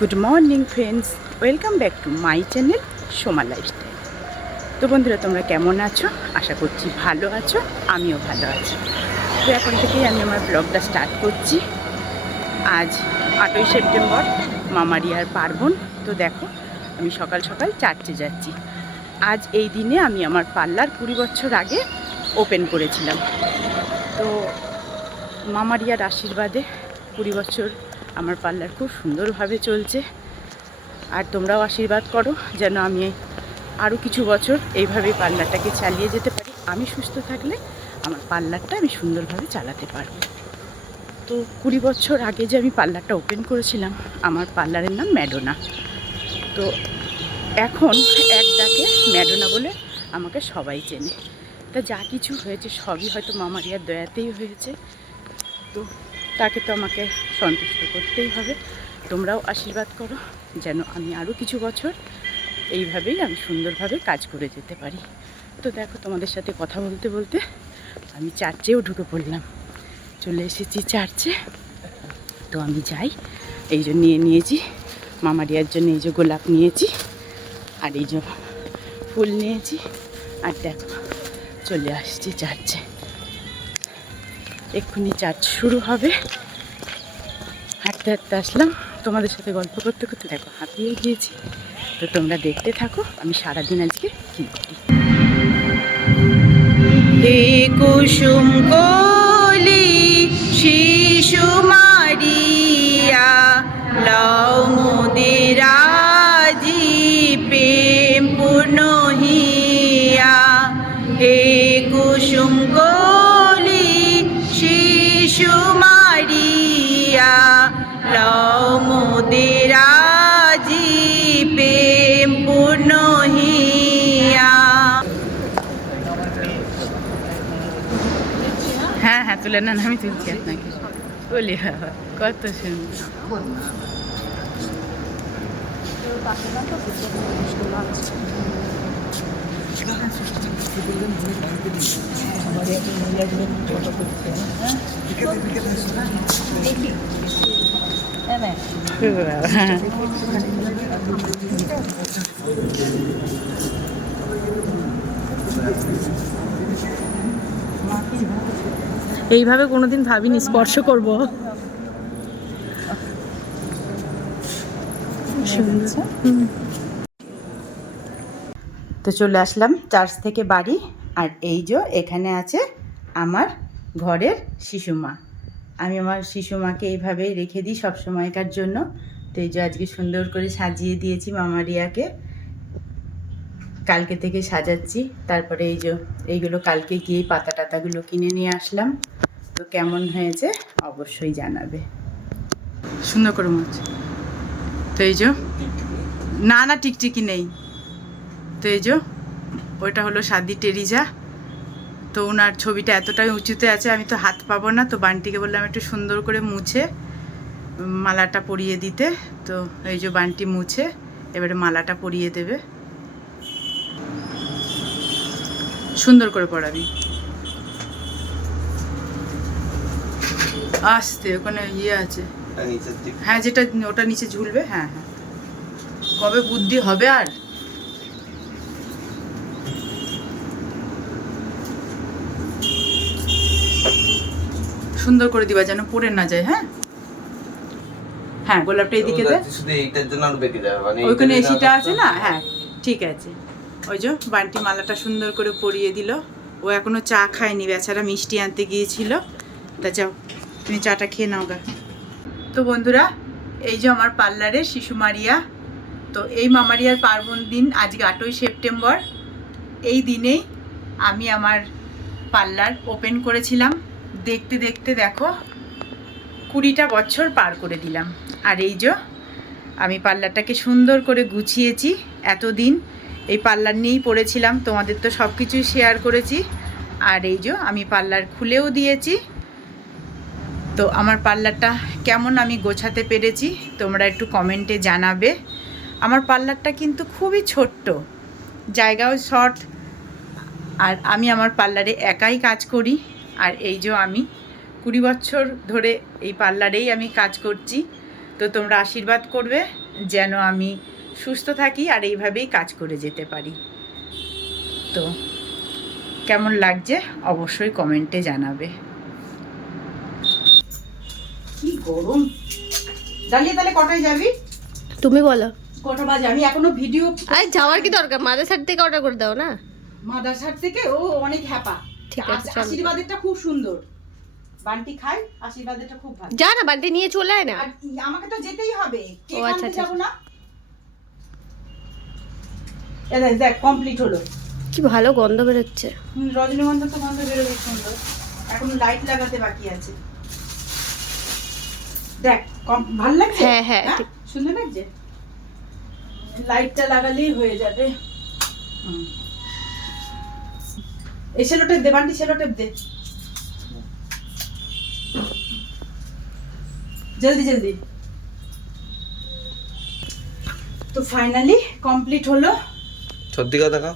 Good morning friends, welcome back to my channel Soma lifestyle. তো বন্ধুরা, তোমরা কেমন আছো? আশা করছি ভালো আছো, আমিও ভালো আছি। তো এখন থেকেই আমি আমার ব্লগটা স্টার্ট করছি। আজ 8ই সেপ্টেম্বর, মামারিয়ার পার্বণ। তো দেখো, আমি সকাল সকাল চার্চে যাচ্ছি। আজ এই দিনে আমি আমার পার্লার 20 বছর আগে ওপেন করেছিলাম। তো মামারিয়ার আশীর্বাদে 20 বছর আমার পার্লার খুব সুন্দরভাবে চলছে। আর তোমরাও আশীর্বাদ করো যেন আমি আরও কিছু বছর এইভাবে পার্লারটাকে চালিয়ে যেতে পারি। আমি সুস্থ থাকলে আমার পার্লারটা আমি সুন্দরভাবে চালাতে পারব। তো 20 বছর আগে যে আমি পার্লারটা ওপেন করেছিলাম, আমার পার্লারের নাম ম্যাডোনা। তো এখন এক ডাকে ম্যাডোনা বলে আমাকে সবাই চেনে। তা যা কিছু হয়েছে সবই হয়তো মামারিয়ার দয়াতেই হয়েছে। তো তাকে তো আমাকে সন্তুষ্ট করতেই হবে। তোমরাও আশীর্বাদ করো যেন আমি আরও কিছু বছর এইভাবেই আমি সুন্দরভাবে কাজ করে যেতে পারি। তো দেখো, তোমাদের সাথে কথা বলতে বলতে আমি চার্চেও ঢুকে পড়লাম, চলে এসেছি চার্চে। তো আমি যাই, এই যে নিয়েছি মামারিয়ার জন্য, এই যে গোলাপ নিয়েছি আর এই যে ফুল নিয়েছি। আর দেখো, চলে আসছি চার্চে। এক্ষুনি চার্চ শুরু হবে। হাঁটতে হাঁটতে আসলাম, তোমাদের সাথে গল্প করতে করতে দেখো হাঁপিয়ে গিয়েছি। তো তোমরা দেখতে থাকো আমি সারাদিন আজকে কী করি। হে কুসুম কলি শিশু মারিয়া, লও মোদের আজি প্রেম পূর্ণ হিয়া। হে কুসুম কলি শিশু মারিয়া, লও মোদের আজি প্রেম পূর্ণ হিয়া। হ্যাঁ হ্যাঁ, তুলে নেন, আমি তুলছি আপনাকে। বলি বাবা, কত সুন্দর। এইভাবে কোনোদিন ভাবিনি স্পর্শ করব। তো চলে আসলাম চার্চ থেকে বাড়ি। আর এই যে এখানে আছে আমার ঘরের শিশুমা। আমি আমার শিশুমাকে এইভাবেই রেখে দিই সব সময়কার জন্য। তো এই যে আজকে সুন্দর করে সাজিয়ে দিয়েছি মামারিয়াকে, কালকে থেকে সাজাচ্ছি। তারপরে এই যে এইগুলো কালকে গিয়ে পাতা টাতাগুলো কিনে নিয়ে আসলাম। তো কেমন হয়েছে অবশ্যই জানাবে। সুন্দর করে মুছে। তো এই যে না না, টিকটিকি নেই। তো এই যে ওইটা হলো সাদি টেরিজা। তো ওনার ছবিটা এতটাই উঁচুতে আছে, আমি তো হাত পাবো না। তো বান্টিকে বললাম একটু সুন্দর করে মুছে মালাটা পরিয়ে দিতে। তো এই যে বান্টি মুছে এবারে মালাটা পরিয়ে দেবে। সুন্দর করে পরাবি, আস্তে। ওখানে ইয়ে আছে, হ্যাঁ, যেটা ওটা নিচে ঝুলবে। হ্যাঁ হ্যাঁ, কবে বুদ্ধি হবে আর। সুন্দর করে দিবা যেন পড়ে না যায়। হ্যাঁ হ্যাঁ, গোলাপটা এদিকে দে। ওইখানে এসিটা আছে না? হ্যাঁ ঠিক আছে। ওই যে বান্টি মালাটা সুন্দর করে পরিয়ে দিল। ও এখনো চা খায়নি, বেচারা মিষ্টি আনতে গিয়েছিল। তা যাও, তুমি চাটা খেয়ে নাও গা। তো বন্ধুরা, এই যে আমার পার্লারের শিশু মারিয়া। তো এই মামারিয়ার পার্বণ দিন আজকে 8ই সেপ্টেম্বর। এই দিনেই আমি আমার পার্লার ওপেন করেছিলাম। দেখতে দেখতে দেখো 20টা বছর পার করে দিলাম। আর এই যে আমি পার্লারটাকে সুন্দর করে গুছিয়েছি। এতদিন এই পার্লার নিয়েই পড়েছিলাম, তোমাদের তো সব কিছুই শেয়ার করেছি। আর এই যে আমি পার্লার খুলেও দিয়েছি। তো আমার পার্লারটা কেমন আমি গোছাতে পেরেছি তোমরা একটু কমেন্টে জানাবে। আমার পার্লারটা কিন্তু খুবই ছোট্ট, জায়গাও শর্ট। আর আমি আমার পার্লারে একাই কাজ করি। আর এই যে আমি 20 বছর ধরে এই পার্লারেই আমি কাজ করছি। তো তোমরা আশীর্বাদ করবে যেন আমি সুস্থ থাকি আর এইভাবেই কাজ করে যেতে পারি। তো কেমন লাগছে অবশ্যই কমেন্টে জানাবে। কি গরম। ডালিয়া তাহলে কটায় যাবি? তুমি বলো। কটা বাজে? আমি এখনো ভিডিও। আরে যাওয়ার কি দরকার, মাদারসার থেকে অর্ডার করে দাও না। মাদারসার থেকে ও অনেক হ্যাপা। ঠিক আছে, চলো। আশীর্বাদেরটা খুব সুন্দর, বান্টি খাই, আশীর্বাদেরটা খুব ভালো। যা না, বাড়িতে নিয়ে চলে আয় না। আর আমাকে তো যেতেই হবে, কে ও, আচ্ছা, আনতে আচ্ছা। যাবো না। দেখ দেখ কমপ্লিট হলো। কি ভালো গন্ধ বেরোচ্ছে। রজনীগন্ধা তো গন্ধ বেরোবে সুন্দর। এখন লাইট লাগাতে বাকি আছে। দেখ ভালো লাগছে? হ্যাঁ, হ্যাঁ, ঠিক। সুন্দর লাগছে। লাইটটা লাগালেই হয়ে যাবে। এই সেলোটেপ দে বান্টি, সেলোটেপ দে জলদি জলদি। তো ফাইনালি কমপ্লিট হলো। সর্দিকে দেখাও।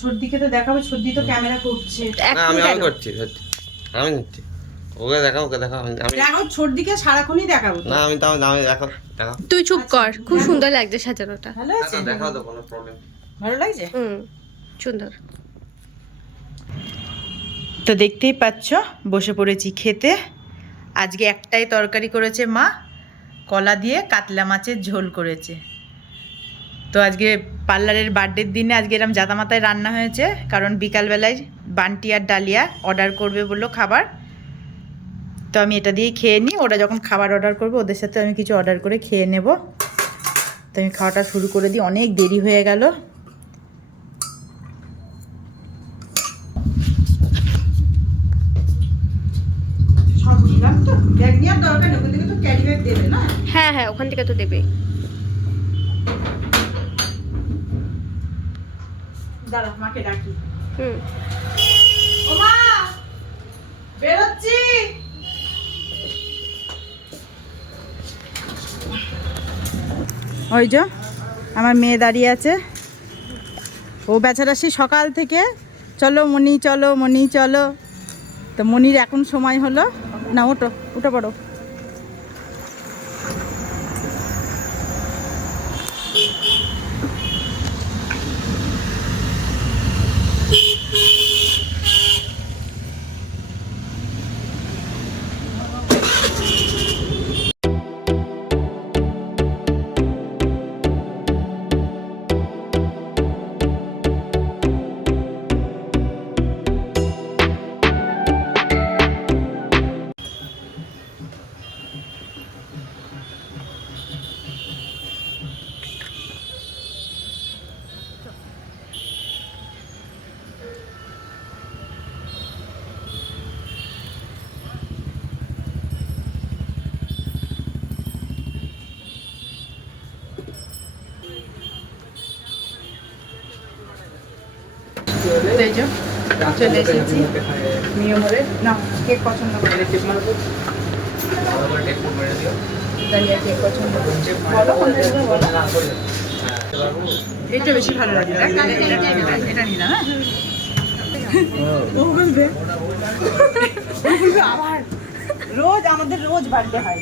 সর্দিকে তো দেখাবো, সর্দি তো ক্যামেরা করছে। না আমি করছি, সত্যি আমি নিচ্ছি। ওকে দেখাও, ওকে দেখাও। আমি দেখো সর্দিকে সারাক্ষণই দেখাবো। না আমি তাও আমি দেখাও দেখাও। তুই চুপ কর, খুব সুন্দর লাগছে সাজানোটা। ভালো আছে? দেখাও তো, কোনো প্রবলেম। ভালো লাগছে? সুন্দর। তো দেখতেই পাচ্ছ বসে পড়েছি খেতে। আজকে একটাই তরকারি করেছে মা, কলা দিয়ে কাতলা মাছের ঝোল করেছে। তো আজকে পার্লারের বার্থডের দিনে আজকে এরম জাদা মাথায় রান্না হয়েছে, কারণ বিকালবেলায় বান্টি আর ডালিয়া অর্ডার করবে বললো খাবার। তো আমি এটা দিয়েই খেয়ে নিই, ওরা যখন খাবার অর্ডার করবে ওদের সাথে আমি কিছু অর্ডার করে খেয়ে নেব। তো আমি খাওয়াটা শুরু করে দিই, অনেক দেরি হয়ে গেল। সব নিলাম তো, ব্যাগ নেওয়ার দরকার নেই, ওখান থেকে তো ক্যারি ব্যাগ দেবে না? হ্যাঁ হ্যাঁ, ওখান থেকে তো দেবেই। দাঁড়া মাকে ডাকি। হুম। ও মা, বেরোচ্ছি। ওই যে আমার মেয়ে দাঁড়িয়ে আছে, ও বেচারা সেই সকাল থেকে চলো মনি চলো মনি চলো। তো মনির এখন সময় হলো না, ওঠো উঠে পড়ো। এই যে চলে এসেছি নিয়মরে। না কেক পছন্দ করে, দাঁড়িয়ে কেক পছন্দ করছে। বলো কোনটা নেবে বলো। এটা বেশি ভালো লাগে। এটা নিলাম। হ্যাঁ ও বলবে আবার রোজ আমাদের রোজ বার্থডে হয়,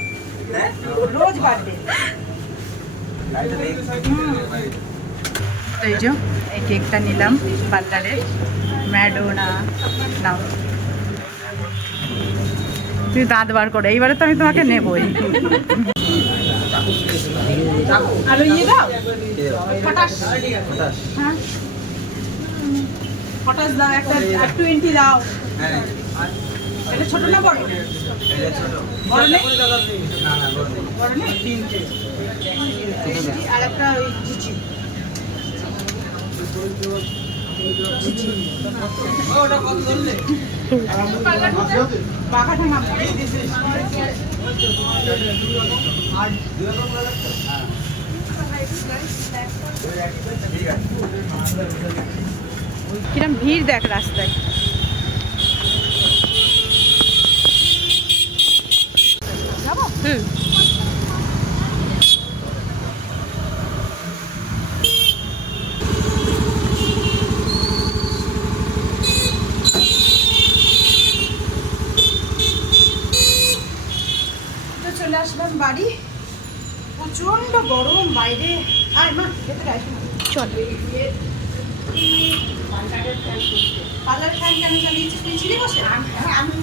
রোজ বার্থডে। তো এই যে এই কেকটা নিলাম পার্লারের ম্যাডোনা। নাও তুই দাঁত বার করে, এইবারে তো আমি তোমাকে নেবই। আর ইয়ে দাও পটাশ। হ্যাঁ পটাশ দাও একটা, 20 দাও। এটা ছোট না বড়? বড় নেই, বড় নেই। 3টে আর একটা ওই চিচি। কিরম ভিড় দেখ রাস্তায়। হুম। চলে আসলাম বাড়ি, প্রচন্ড গরম বাইরে। আর মা ভেতরে আসো। চল। পার্লার ফ্যান কেন চালিয়েছিস? তুই ছিলি বসে? আমি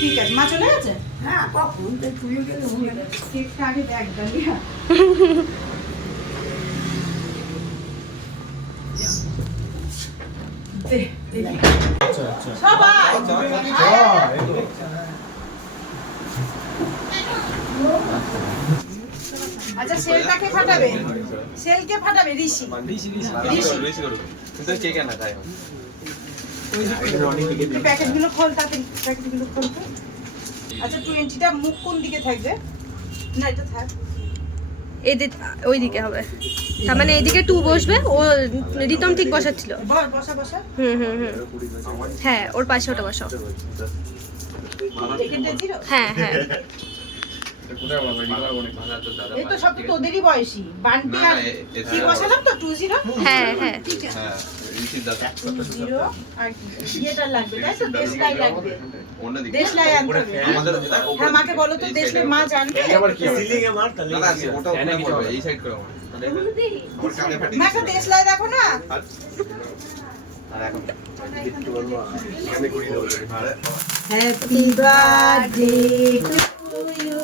ঠিক আছে, মা চলে গেছে? হ্যাঁ কখন তো তুই গেলে হয়ে গেছে। কেকটা আগে দেখ ডালিয়া। দে, দেখি। সবাই আচ্ছা, সেলটাকে ফাটাবে, সেলকে ফাটাবে ঋষি। প্যাকেটগুলো খোল, তাতে প্যাকেটগুলো খোল। আচ্ছা 20টা মুখ কোন দিকে থাকবে? না এটা থাক। এদিক ওইদিকে হবে, তার মানে এদিকে 2 বসবে, ও রিতম ঠিক বসাচ্ছিল। বসা বসা। হুম। হ্যাঁ, ওর পাশে ওটা বসাও। এখানটা 0। হ্যাঁ। এই তো সব তো তোদেরই বয়সী। বান্টি আর কি বসালাম তো 20। হ্যাঁ। ঠিক আছে। 20 আর ইয়েটা লাগবে, তাই তো? দেশলাই লাগবে। দেশলাই আনতে হবে। হ্যাঁ, মাকে বলো তো দেশলাই, মা জানবে। মাকে দেশলাই দেখো না। Happy birthday to you,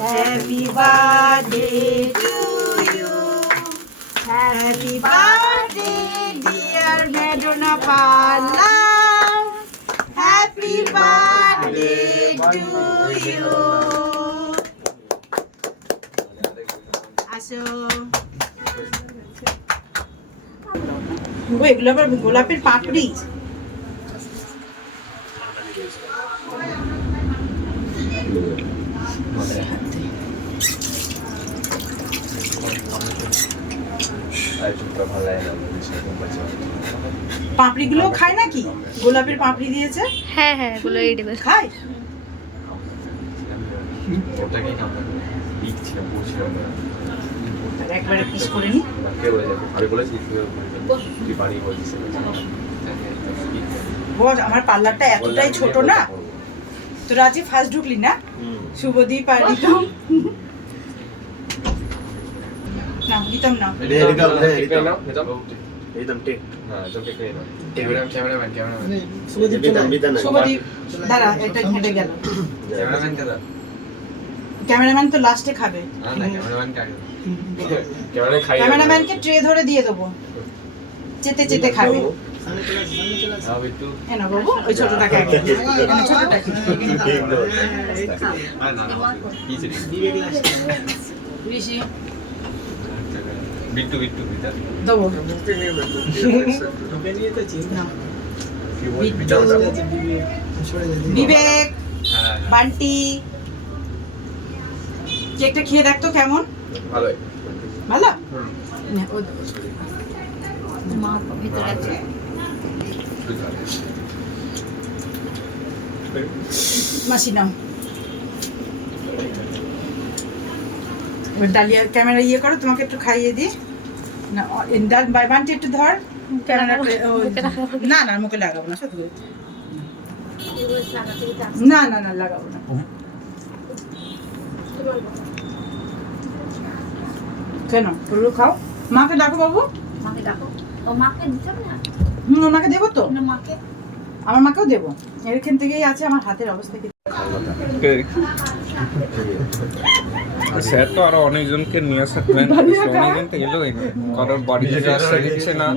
happy birthday to you, happy birthday dear Madonna Parla, happy birthday to you. আসো। ও এগুলো আবার গোলাপের পাপড়ি। পাপড়িগুলো খায় নাকি? গোলাপের পাপড়ি দিয়েছে। হ্যাঁ, এগুলো এডিবল। খায়। একবারে পিস করে নি। বস, আমার পার্লারটা এতটাই ছোট না। তোরা আজকে ফার্স্ট ঢুকলি না? শুভদীপ আর রিতম। না রিতম না। শুভদীপ দাঁড়া, এটা হেঁটে গেল। ক্যামেরাম্যান তো লাস্টে খাবে। ক্যামেরাম্যানকে ট্রে ধরে দিয়ে দেবো, চেতে চেতে খাবে। হ্যাঁ বাবু, ওই ছোটটাকে আগে। ছোটটাকে ঋষি দেবো। বিবেক, বান্টি, কেকটা খেয়ে দেখতো কেমন। ভালো? মা ভিতরে আছে। মাসি নাও। ডালিয়া ক্যামেরা ইয়ে করো, তোমাকে একটু খাইয়ে দিই না। ডাল বান্টি একটু ধর ক্যামেরা। না মুখে লাগাবো না, সত্যি না লাগাবো না। কেন ওগুলো খাও? মাকে ডাকো বাবু। মাকে ডাকো। ও মাকে দিতে না? ওনাকে দেবো তো। না মাকে, আমার মাকেও দেবো। এখান থেকেই আছে আমার হাতের অবস্থা কি। স্যার তো আরো অনেকজনকে নিয়ে আসবেন, অনেকজন তো এলো কারোর বাড়ি থেকে আসতে দিচ্ছে না।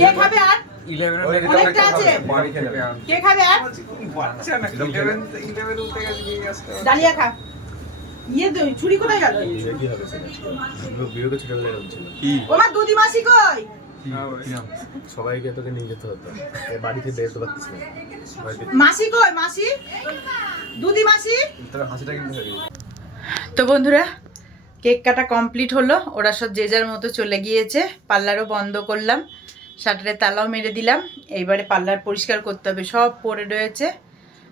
কে খাবে আর? 11 অনেকটা আছে। বাড়ি থেকে কে খাবে আর? বাচ্চা না 11 উঠে গেছে দিয়ে আসতে। ডালিয়া খা। ইয়ে দই ছুরি কোথায় গেল? ওমা দুদি মাসি কই? সবাইকে তোকে নিয়ে যেতে হতো, বাড়িতে যেতে পারতিস না। মাসি কই? মাসি, দুদি মাসি। তোর হাসিটা কিন্তু হয়ে গেছে। তো বন্ধুরা, কেক কাটা কমপ্লিট হলো। ওরা সব যে যার মতো চলে গিয়েছে। পার্লারও বন্ধ করলাম, শাটারে তালাও মেরে দিলাম। এইবারে পার্লার পরিষ্কার করতে হবে, সব পড়ে রয়েছে।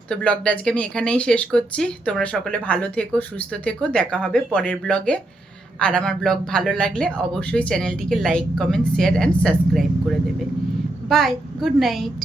তো ব্লগটা আজকে আমি এখানেই শেষ করছি। তোমরা সকলে ভালো থেকো, সুস্থ থেকো। দেখা হবে পরের ব্লগে। আর আমার ব্লগ ভালো লাগলে অবশ্যই চ্যানেলটিকে like, comment, share and subscribe করে দেবে। Bye, good night.